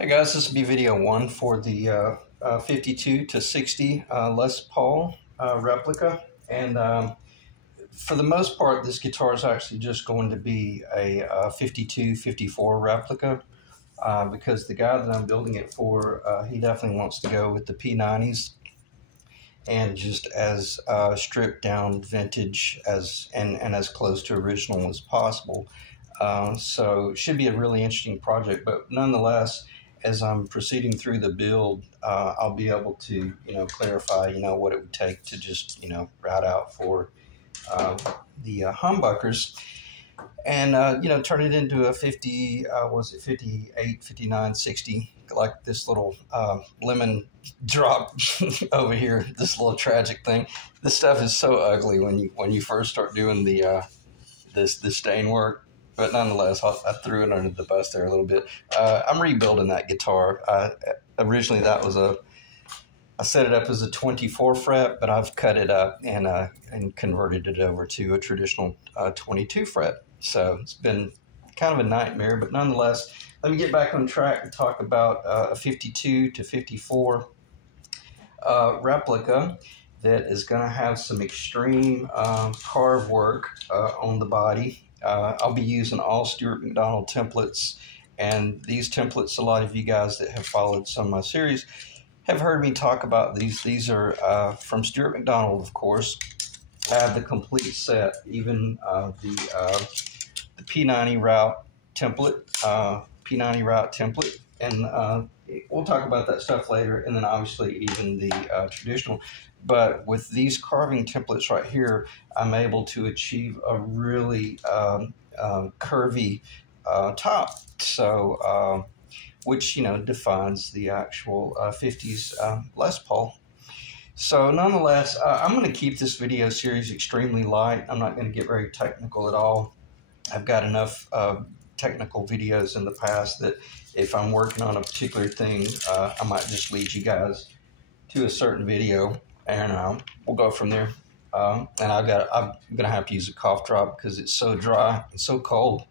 Hey guys, this will be video 1 for the 52 to 60 Les Paul replica, and for the most part this guitar is actually just going to be a 52-54 replica because the guy that I'm building it for, he definitely wants to go with the P90s and just as stripped down vintage and as close to original as possible. So it should be a really interesting project, but nonetheless, as I'm proceeding through the build, I'll be able to, clarify, what it would take to just, route out for the humbuckers and, turn it into a 50, was it 58, 59, 60, like this little lemon drop over here, this little tragic thing. This stuff is so ugly when you first start doing the stain work. But nonetheless, I threw it under the bus there a little bit. I'm rebuilding that guitar. Originally, I set it up as a 24 fret, but I've cut it up and converted it over to a traditional 22 fret. So it's been kind of a nightmare, but nonetheless, let me get back on track and talk about a 52 to 54 replica that is going to have some extreme carve work on the body. I'll be using all Stuart McDonald templates, and these templates, a lot of you guys that have followed some of my series have heard me talk about these. These are from Stuart McDonald, of course. I have the complete set, even the P90 route template, and we'll talk about that stuff later, and then obviously even the traditional. But with these carving templates right here, I'm able to achieve a really curvy top, so which defines the actual 50s Les Paul. So nonetheless, I'm going to keep this video series extremely light. I'm not going to get very technical at all. I've got enough technical videos in the past that if I'm working on a particular thing, I might just lead you guys to a certain video, and we'll go from there. And I'm gonna have to use a cough drop because it's so dry and so cold.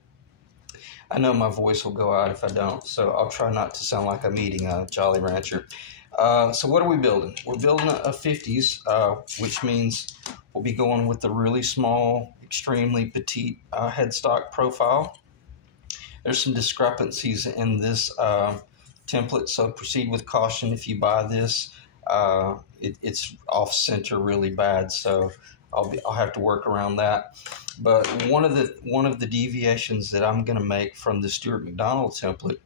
I know my voice will go out if I don't, so I'll try not to sound like I'm eating a Jolly Rancher. So what are we building? We're building a 50s, which means we'll be going with the really small, extremely petite headstock profile. There's some discrepancies in this template, so proceed with caution if you buy this. It's off center really bad, so I'll have to work around that. But one of the deviations that I'm going to make from the Stuart McDonald template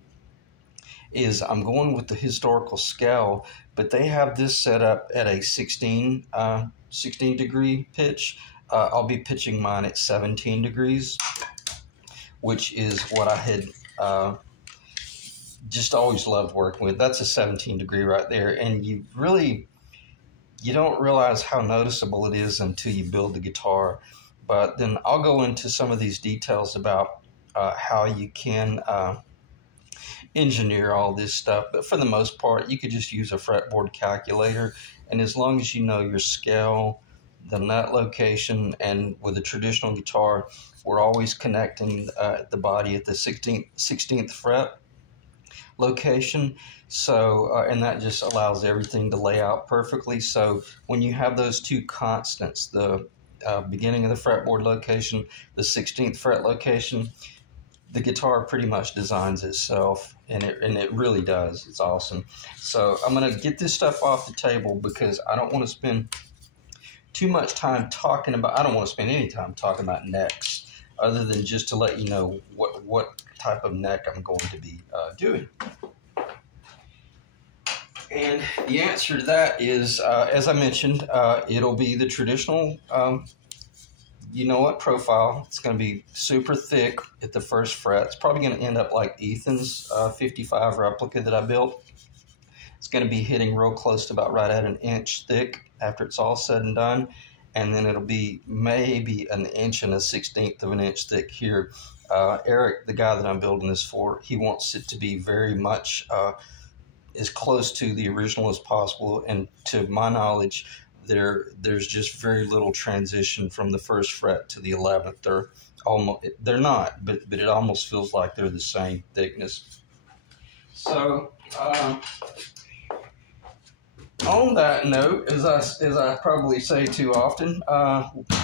is I'm going with the historical scale, but they have this set up at a 16 degree pitch. I'll be pitching mine at 17 degrees, which is what I had just always loved working with. That's a 17 degree right there, and you don't realize how noticeable it is until you build the guitar. But then I'll go into some of these details about how you can engineer all this stuff. But for the most part, you could just use a fretboard calculator, and as long as you know your scale, the nut location, and with a traditional guitar, we're always connecting the body at the 16th fret location. So and that just allows everything to lay out perfectly. So when you have those two constants, the beginning of the fretboard location, the 16th fret location, the guitar pretty much designs itself, and it really does. It's awesome. So I'm going to get this stuff off the table because I don't want to spend too much time talking about, I don't want to spend any time talking about necks, other than just to let you know what type of neck I'm going to be doing. And the answer to that is, as I mentioned, it'll be the traditional, profile. It's going to be super thick at the first fret. It's probably going to end up like Ethan's 55 replica that I built. It's going to be hitting real close to about right at an inch thick after it's all said and done. And then it'll be maybe an inch and a 1/16 of an inch thick here. Eric, the guy that I'm building this for, he wants it to be very much as close to the original as possible. And to my knowledge, there's just very little transition from the first fret to the 11th. They're not, but it almost feels like they're the same thickness. So on that note, as I probably say too often,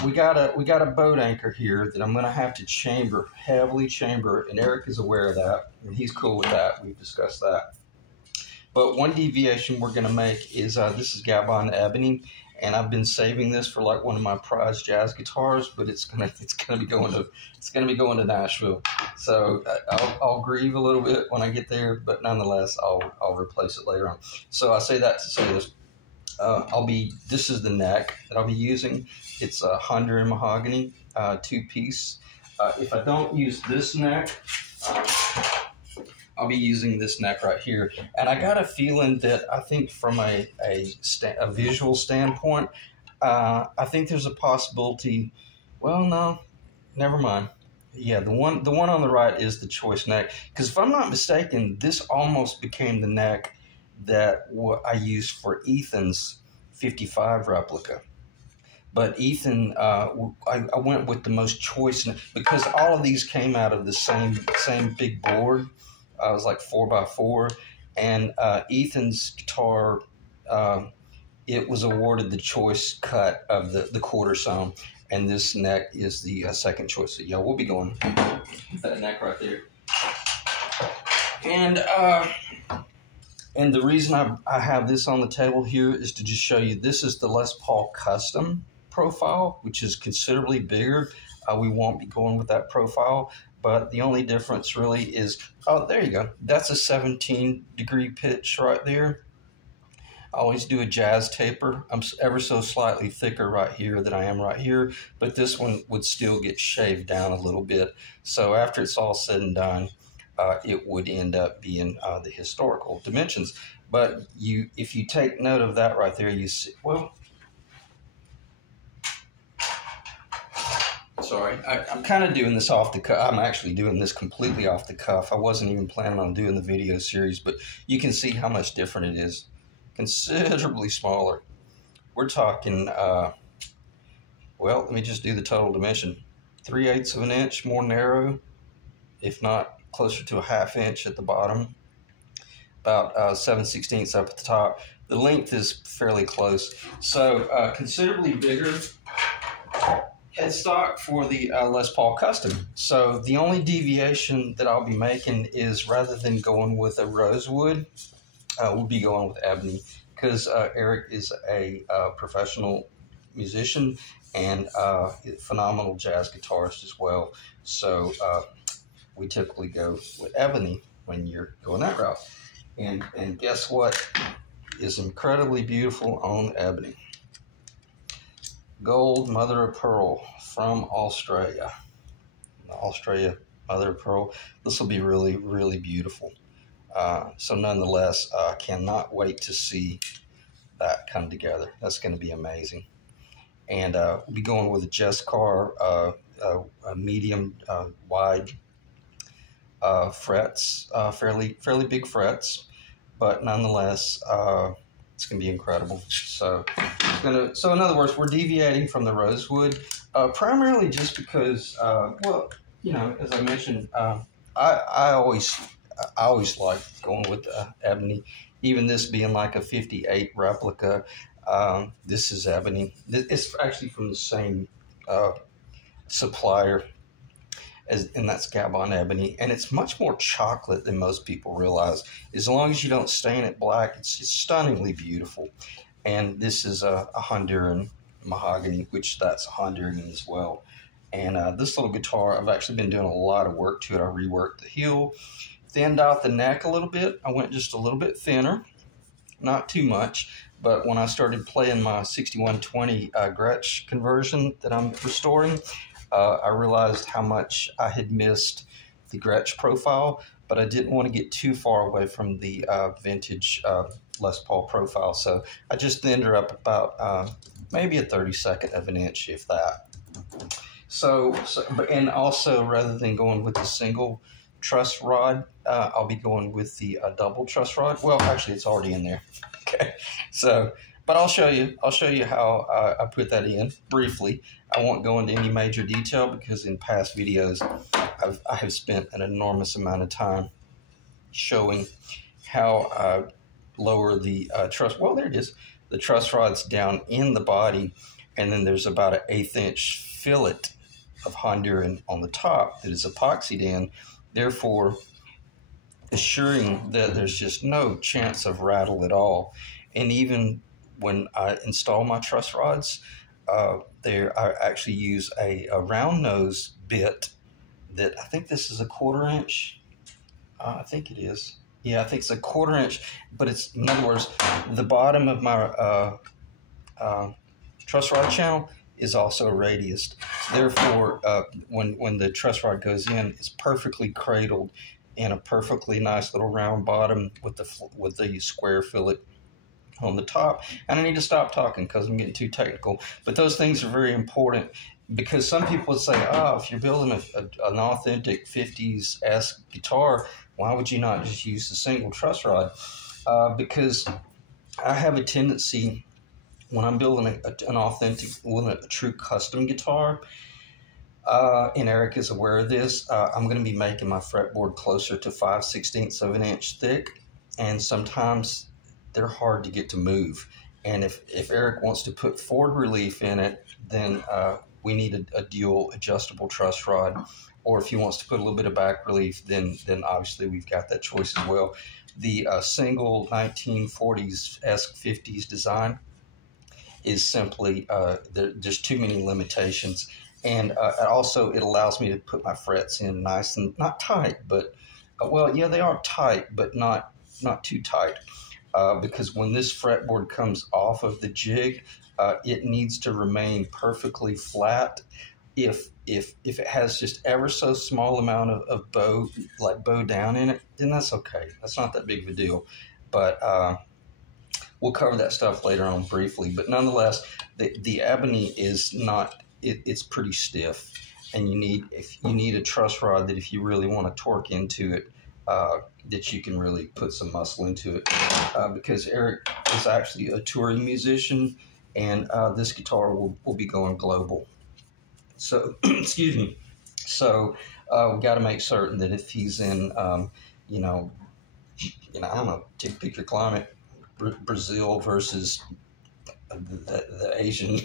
we got a boat anchor here that I'm going to have to heavily chamber, and Eric is aware of that, and he's cool with that. We've discussed that. But one deviation we're going to make is this is Gabon Ebony, and I've been saving this for like one of my prized jazz guitars, but it's gonna be going to Nashville. So I'll grieve a little bit when I get there, but nonetheless I'll replace it later on. So I say that to say this. This is the neck that I'll be using. It's a Honduran Mahogany 2-piece. If I don't use this neck, I'll be using this neck right here. And I got a feeling that I think from a visual standpoint, I think there's a possibility. Well, no, never mind. Yeah, the one on the right is the choice neck. Because if I'm not mistaken, this almost became the neck that I used for Ethan's 55 replica. But Ethan, I went with the most choice because all of these came out of the same big board. I was like 4x4, and Ethan's guitar, it was awarded the choice cut of the quarter sound, and this neck is the second choice. So yeah, we'll be going with that neck right there. And the reason I have this on the table here is to just show you this is the Les Paul Custom profile, which is considerably bigger. We won't be going with that profile. But the only difference really is, oh, there you go. That's a 17-degree pitch right there. I always do a jazz taper. I'm ever so slightly thicker right here than I am right here, but this one would still get shaved down a little bit. So after it's all said and done, it would end up being the historical dimensions. But if you take note of that right there, you see, well, sorry, I'm kind of doing this off the cuff. I'm actually doing this completely off the cuff. I wasn't even planning on doing the video series, but you can see how much different it is. Considerably smaller. We're talking, well, let me just do the total dimension. 3/8 of an inch more narrow, if not closer to a 1/2 inch at the bottom. About 7/16 up at the top. The length is fairly close. So considerably bigger headstock for the Les Paul Custom. So the only deviation that I'll be making is rather than going with a rosewood, we'll be going with ebony because Eric is a professional musician and phenomenal jazz guitarist as well. So we typically go with ebony when you're going that route. And guess what is incredibly beautiful on ebony? Gold mother of pearl from Australia. Australia mother of pearl. This will be really, really beautiful. So nonetheless, I cannot wait to see that come together. That's going to be amazing. And we'll be going with a Jessicar, a medium wide frets, fairly big frets, but nonetheless, it's going to be incredible. So in other words, we're deviating from the rosewood, primarily just because, well, you know, as I mentioned, I always like going with ebony, even this being like a 58 replica. This is ebony. It's actually from the same supplier, and that's Gabon Ebony, and it's much more chocolate than most people realize. As long as you don't stain it black, it's stunningly beautiful. And this is a Honduran Mahogany, which that's Honduran as well. And this little guitar, I've actually been doing a lot of work to it. I reworked the heel, thinned out the neck a little bit. I went just a little bit thinner, not too much. But when I started playing my 6120 Gretsch conversion that I'm restoring, I realized how much I had missed the Gretsch profile, but I didn't want to get too far away from the vintage Les Paul profile. So I just thinned her up about maybe a 32nd of an inch, if that. And also, rather than going with the single truss rod, I'll be going with the double truss rod. Well, actually, it's already in there. Okay, but I'll show you how I put that in briefly. I won't go into any major detail because in past videos I have spent an enormous amount of time showing how I lower the truss. Well, there it is. The truss rod's down in the body, and then there's about an 1/8 inch fillet of Honduran on the top that is epoxied in, therefore assuring that there's just no chance of rattle at all. And even when I install my truss rods, I actually use a round nose bit that I think this is a 1/4 inch. I think it is. Yeah, I think it's a 1/4 inch, but it's, in other words, the bottom of my truss rod channel is also radiused. Therefore, when the truss rod goes in, it's perfectly cradled in a perfectly nice little round bottom with the square fillet on the top. And I need to stop talking because I'm getting too technical. But those things are very important, because some people would say, oh, if you're building an authentic 50s-esque guitar, why would you not just use the single truss rod? Because I have a tendency, when I'm building an authentic, a true custom guitar, and Eric is aware of this, I'm going to be making my fretboard closer to 5/16 of an inch thick, and sometimes they're hard to get to move. And if Eric wants to put forward relief in it, then we need a dual adjustable truss rod. Or if he wants to put a little bit of back relief, then obviously we've got that choice as well. The single 1940s-esque 50s design is simply, there's too many limitations. And also it allows me to put my frets in nice and not tight, but, well, yeah, they are tight, but not too tight. Because when this fretboard comes off of the jig, it needs to remain perfectly flat. If it has just ever so small amount of bow down in it, then that's okay. That's not that big of a deal. But we'll cover that stuff later on briefly. But nonetheless, the ebony is not. It's pretty stiff, and you need a truss rod that, if you really want to torque into it, that you can really put some muscle into it, because Eric is actually a touring musician, and this guitar will be going global. So, excuse me. So we got to make certain that if he's in, I don't know, pick your climate, Brazil versus the Asian,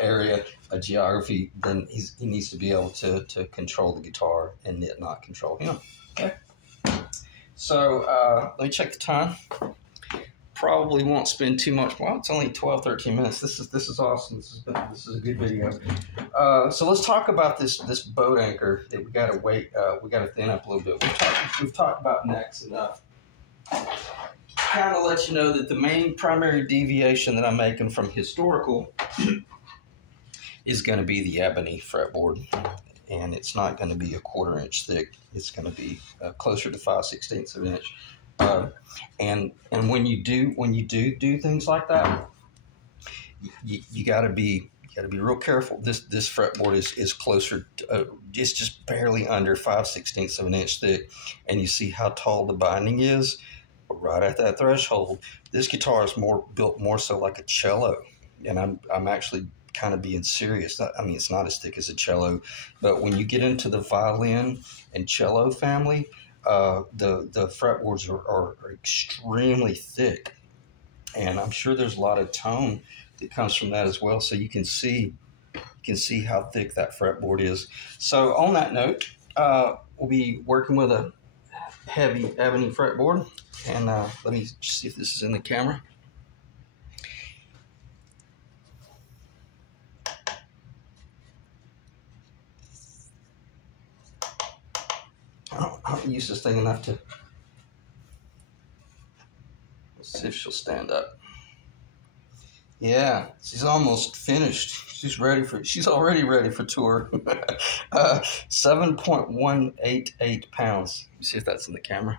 area of geography, then he needs to be able to control the guitar and it not control him. Okay. So let me check the time. Probably won't spend too much. Well, it's only 12, 13 minutes. This is awesome. This is a good video. So let's talk about this boat anchor that we got to wait. We got to thin up a little bit. We've talked about necks enough. Kind of let you know that the main primary deviation that I'm making from historical is going to be the ebony fretboard, and it's not going to be a 1/4 inch thick. It's going to be closer to 5/16 of an inch. And when you do things like that, you got to be real careful. This fretboard is closer to, it's just barely under 5/16 of an inch thick, and you see how tall the binding is. Right at that threshold, this guitar is built more so like a cello, and I'm actually kind of being serious. I mean, it's not as thick as a cello, but when you get into the violin and cello family, the fretboards are extremely thick, and I'm sure there's a lot of tone that comes from that as well. So you can see how thick that fretboard is. So on that note, we'll be working with a heavy ebony fretboard, and let me see if this is in the camera. I don't use this thing enough to. Let's see if she'll stand up. Yeah, she's almost finished. She's already ready for tour. 7.188 pounds. Let me see if that's in the camera.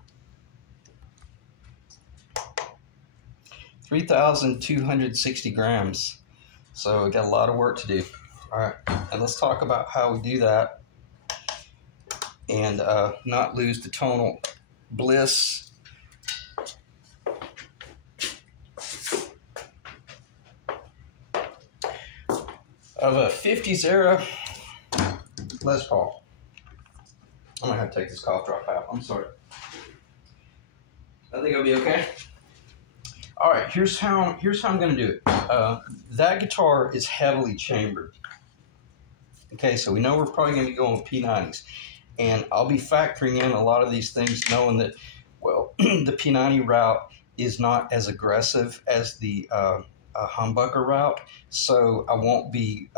3,260 grams. So we got a lot of work to do. All right, and let's talk about how we do that and not lose the tonal bliss. Of a 50s era Les Paul. I'm gonna have to take this cough drop out. I'm sorry. I think I'll be okay. All right, here's how I'm going to do it. That guitar is heavily chambered. Okay, so we know we're probably going to be going with P90s. And I'll be factoring in a lot of these things knowing that, well, the P90 route is not as aggressive as the humbucker route. So I won't be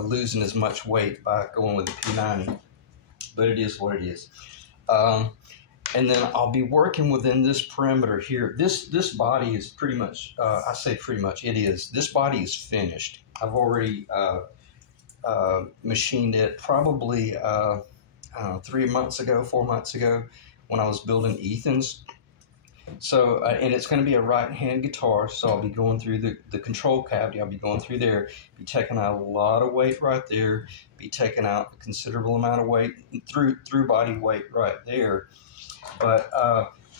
losing as much weight by going with the P90. But it is what it is. And then I'll be working within this perimeter here. This body is pretty much, I say pretty much, it is. This body is finished. I've already machined it probably, I don't know, 4 months ago when I was building Ethan's. So, and it's going to be a right-hand guitar, so I'll be going through the control cavity. I'll be going through there, be taking out a lot of weight right there, be taking out a considerable amount of weight through body weight right there. But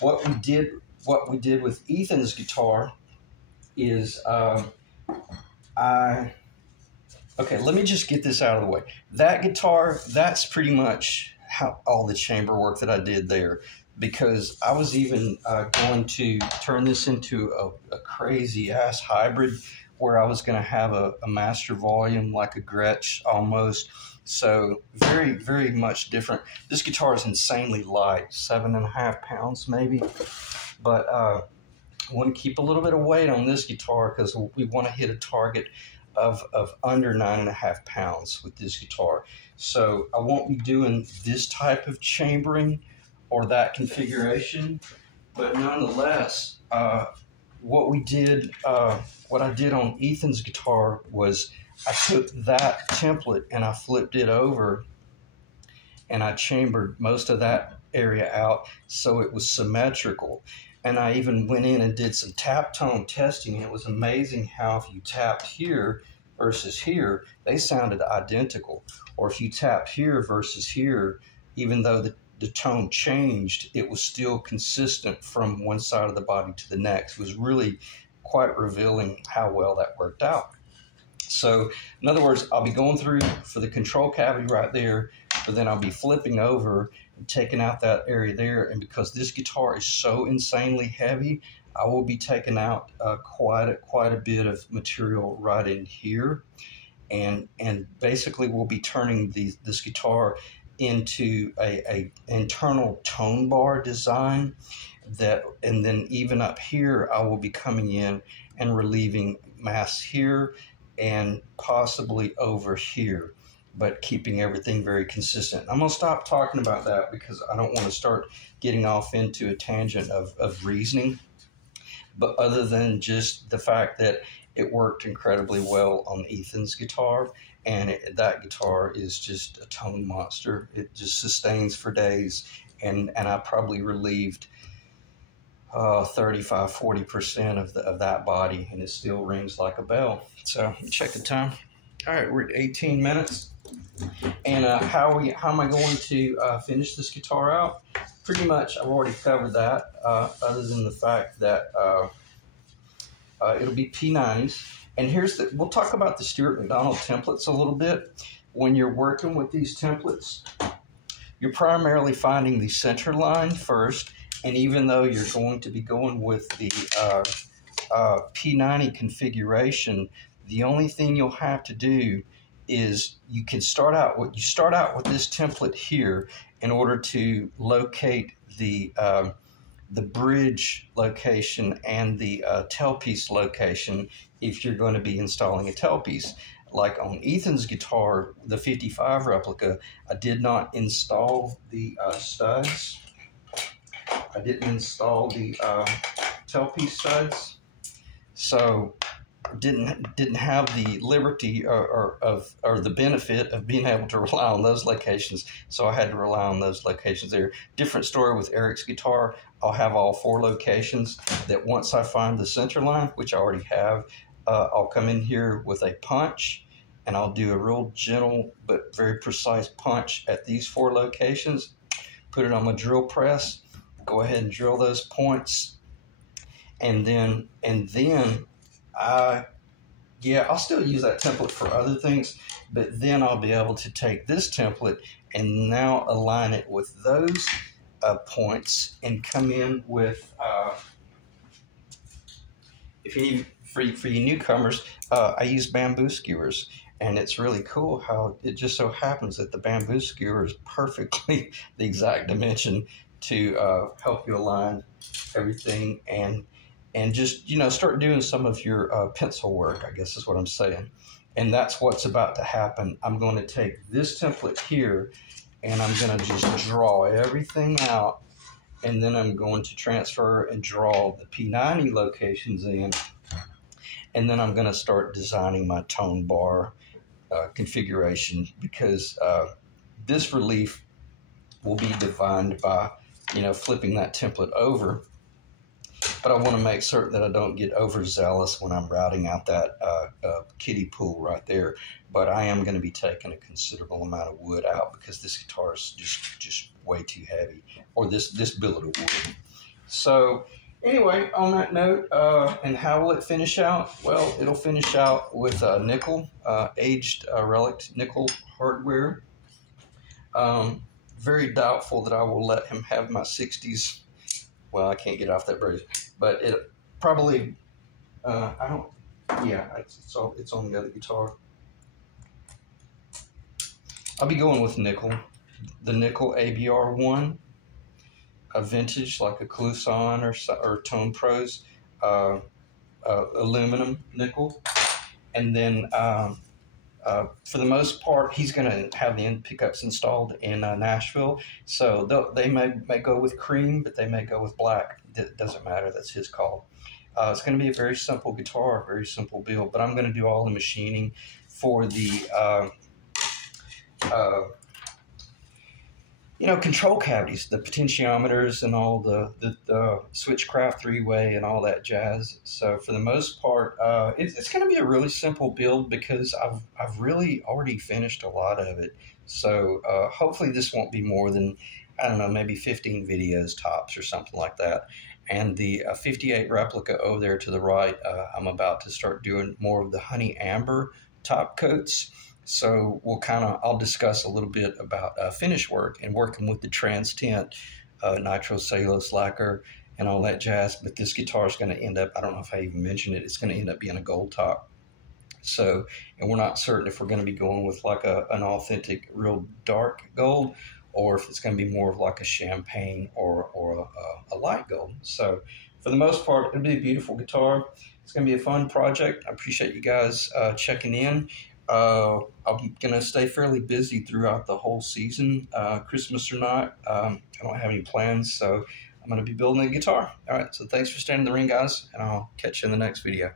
what we did with Ethan's guitar is okay, let me just get this out of the way. That guitar, that's pretty much how all the chamber work that I did there, because I was even going to turn this into a crazy-ass hybrid where I was going to have a master volume like a Gretsch almost. So very, very much different. This guitar is insanely light, 7.5 pounds maybe. But I want to keep a little bit of weight on this guitar because we want to hit a target of under 9.5 pounds with this guitar. So I won't be doing this type of chambering or that configuration, but nonetheless, what I did on Ethan's guitar was I took that template and I flipped it over and I chambered most of that area out so it was symmetrical. And I even went in and did some tap tone testing. It was amazing how if you tapped here versus here, they sounded identical. Or if you tapped here versus here, even though the tone changed, it was still consistent from one side of the body to the next. It was really quite revealing how well that worked out. So in other words, I'll be going through for the control cavity right there, but then I'll be flipping over and taking out that area there. And because this guitar is so insanely heavy, I will be taking out quite a bit of material right in here. And basically we'll be turning this guitar into a internal tone bar design and then even up here I will be coming in and relieving mass here and possibly over here, but keeping everything very consistent. I'm going to stop talking about that because I don't want to start getting off into a tangent of reasoning, but other than just the fact that it worked incredibly well on Ethan's guitar, and that guitar is just a tone monster. It just sustains for days, and I probably relieved 35–40% of that body, and it still rings like a bell. So check the time. All right, we're at 18 minutes. And how am I going to finish this guitar out? Pretty much I've already covered that, other than the fact that it'll be P90s. And we'll talk about the Stuart McDonald templates a little bit. When you're working with these templates, you're primarily finding the center line first. And even though you're going to be going with the P90 configuration, the only thing you'll have to do is you start out with this template here in order to locate the bridge location and the tailpiece location if you're going to be installing a tailpiece. Like on Ethan's guitar, the 55 replica, I did not install the studs. I didn't install the tailpiece studs, so didn't have the liberty or the benefit of being able to rely on those locations. So I had to rely on those locations there. Different story with Eric's guitar. I'll have all 4 locations that once I find the center line, which I already have, I'll come in here with a punch and I'll do a real gentle but very precise punch at these 4 locations, put it on my drill press, go ahead and drill those points, and then I'll still use that template for other things, but then I'll be able to take this template and now align it with those points and come in with, if you need, for you newcomers, I use bamboo skewers. And it's really cool how it just so happens that the bamboo skewer is perfectly the exact dimension to help you align everything and just, you know, start doing some of your pencil work, I guess is what I'm saying. And that's what's about to happen. I'm going to take this template here and I'm going to just draw everything out, and then I'm going to transfer and draw the P90 locations in, and then I'm going to start designing my tone bar configuration, because this relief will be defined by, you know, flipping that template over. But I want to make certain that I don't get overzealous when I'm routing out that kiddie pool right there. But I am going to be taking a considerable amount of wood out because this guitar is just way too heavy, or this billet of wood. So anyway, on that note, and how will it finish out? Well, it'll finish out with nickel, aged relic nickel hardware. Very doubtful that I will let him have my 60s. Well, I can't get off that bridge, but it probably, I don't, yeah, it's on the other guitar. I'll be going with nickel, the nickel ABR1, a vintage like a Cluson or Tone Pros, aluminum nickel. And then for the most part, he's going to have the end pickups installed in Nashville. So they may go with cream, but they may go with black. It doesn't matter. That's his call. It's going to be a very simple guitar, very simple build, but I'm going to do all the machining for the you know, control cavities, the potentiometers and all the switchcraft three-way and all that jazz. So for the most part, it's going to be a really simple build because I've really already finished a lot of it. So hopefully this won't be more than, I don't know, maybe 15 videos tops or something like that. And the 58 replica over there to the right, I'm about to start doing more of the honey amber top coats. So I'll discuss a little bit about finish work and working with the trans tint, nitrocellulose lacquer and all that jazz. But this guitar is going to end up, I don't know if I even mentioned it, it's going to end up being a Goldtop. So, and we're not certain if we're going to be going with like an authentic, real dark gold, or if it's going to be more of like a champagne or a light gold. So for the most part, it'll be a beautiful guitar. It's going to be a fun project. I appreciate you guys checking in. I'm going to stay fairly busy throughout the whole season, Christmas or not. I don't have any plans, so I'm going to be building a guitar. All right, so thanks for standing in the ring, guys, and I'll catch you in the next video.